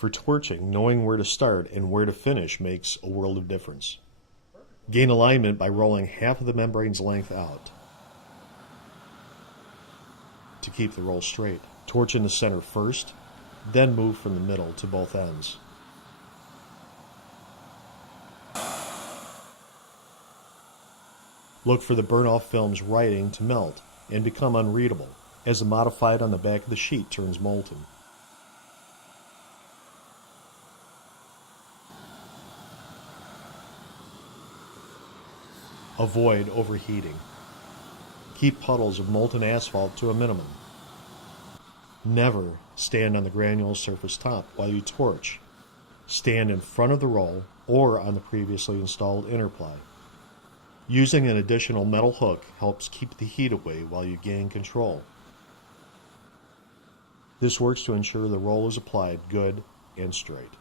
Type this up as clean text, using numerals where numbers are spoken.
For torching, knowing where to start and where to finish makes a world of difference. Gain alignment by rolling half of the membrane's length out to keep the roll straight. Torch in the center first, then move from the middle to both ends. Look for the burn-off film's writing to melt and become unreadable, as the modified on the back of the sheet turns molten. Avoid overheating. Keep puddles of molten asphalt to a minimum. Never stand on the granule surface top while you torch. Stand in front of the roll or on the previously installed inner ply. Using an additional metal hook helps keep the heat away while you gain control. This works to ensure the roll is applied good and straight.